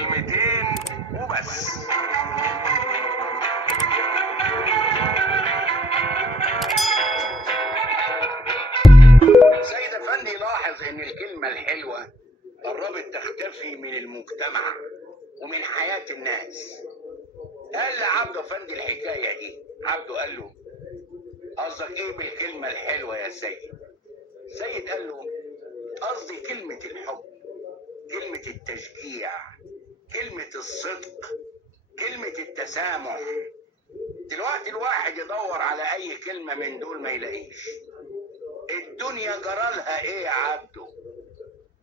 كلمتين وبس. سيد افندي لاحظ ان الكلمة الحلوة قربت تختفي من المجتمع ومن حياة الناس. قال لعبده افندي الحكاية دي. عبده قال له: قصدك ايه بالكلمة الحلوة يا سيد؟ سيد قال له: قصدي كلمة الحب، كلمة التشجيع، كلمة الصدق، كلمة التسامح. دلوقتي الواحد يدور على اي كلمة من دول ما يلاقيش. الدنيا جرالها ايه يا عبده؟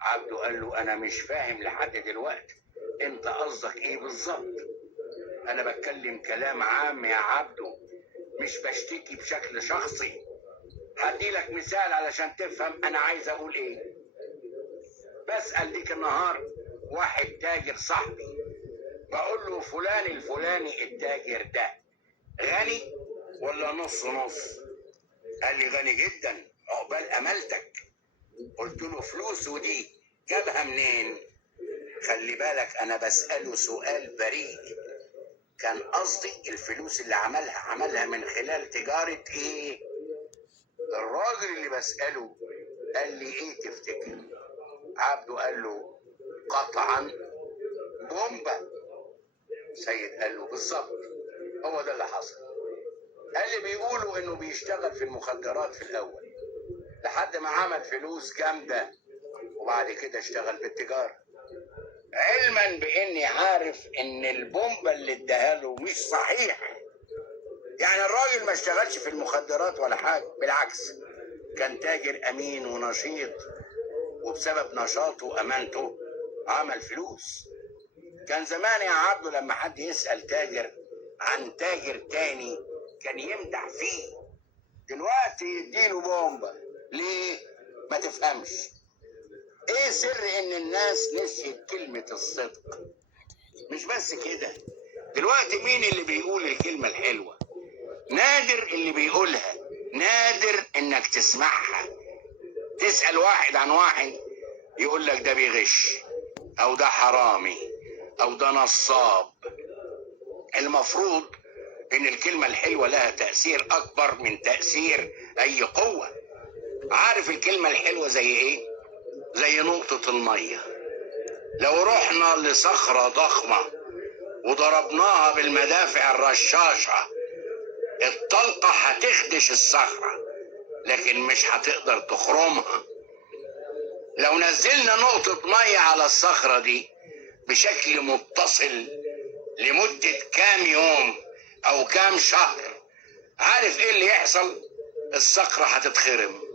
عبده قال له: انا مش فاهم لحد دلوقتي انت قصدك ايه بالظبط. انا بتكلم كلام عام يا عبده، مش بشتكي بشكل شخصي. هدي لك مثال علشان تفهم انا عايز اقول ايه. بسأل ديك النهار واحد تاجر صاحبي، بقول له: فلان الفلاني التاجر ده غني ولا نص نص؟ قال لي: غني جدا، عقبال امالتك. قلت له: فلوسه دي جابها منين؟ خلي بالك انا بسأله سؤال بريء. كان قصدي الفلوس اللي عملها من خلال تجارة ايه؟ الراجل اللي بسأله قال لي: ايه تفتكر؟ عبده قال له: قطعا بومبا. سيد قال له: بالظبط، هو ده اللي حصل. قال لي: بيقولوا انه بيشتغل في المخدرات في الاول لحد ما عمل فلوس جامدة وبعد كده اشتغل بالتجارة، علما باني عارف ان البومبا اللي اداها له مش صحيح. يعني الراجل ما اشتغلش في المخدرات ولا حاجة، بالعكس كان تاجر امين ونشيط، وبسبب نشاطه وامانته عمل فلوس. كان زمان يا عبده لما حد يسأل تاجر عن تاجر تاني كان يمدح فيه. دلوقتي يديله بومبا. ليه؟ ما تفهمش. ايه سر ان الناس نسيت كلمة الصدق؟ مش بس كده، دلوقتي مين اللي بيقول الكلمة الحلوة؟ نادر اللي بيقولها، نادر انك تسمعها. تسأل واحد عن واحد يقول لك ده بيغش، او ده حرامي، او ده نصاب. المفروض ان الكلمة الحلوة لها تأثير اكبر من تأثير اي قوة. عارف الكلمة الحلوة زي ايه؟ زي نقطة المية. لو رحنا لصخرة ضخمة وضربناها بالمدافع الرشاشة، الطلقة هتخدش الصخرة لكن مش هتقدر تخرمها. لو نزلنا نقطة مية على الصخرة دي بشكل متصل لمدة كام يوم او كام شهر، عارف ايه اللي يحصل؟ الصخرة هتتخرم.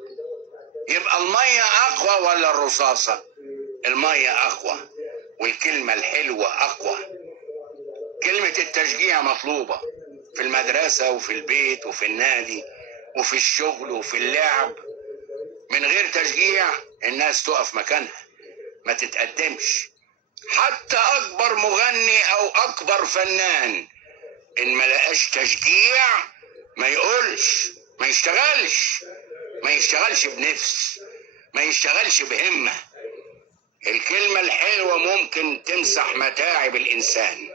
يبقى المية اقوى ولا الرصاصة؟ المية اقوى، والكلمة الحلوة اقوى. كلمة التشجيع مطلوبة في المدرسة وفي البيت وفي النادي وفي الشغل وفي اللعب. من غير تشجيع الناس تقف مكانها، ما تتقدمش. حتى اكبر مغني او اكبر فنان ان ما لقاش تشجيع ما يقولش، ما يشتغلش بنفس، ما يشتغلش بهمة. الكلمة الحلوة ممكن تمسح متاعب الانسان.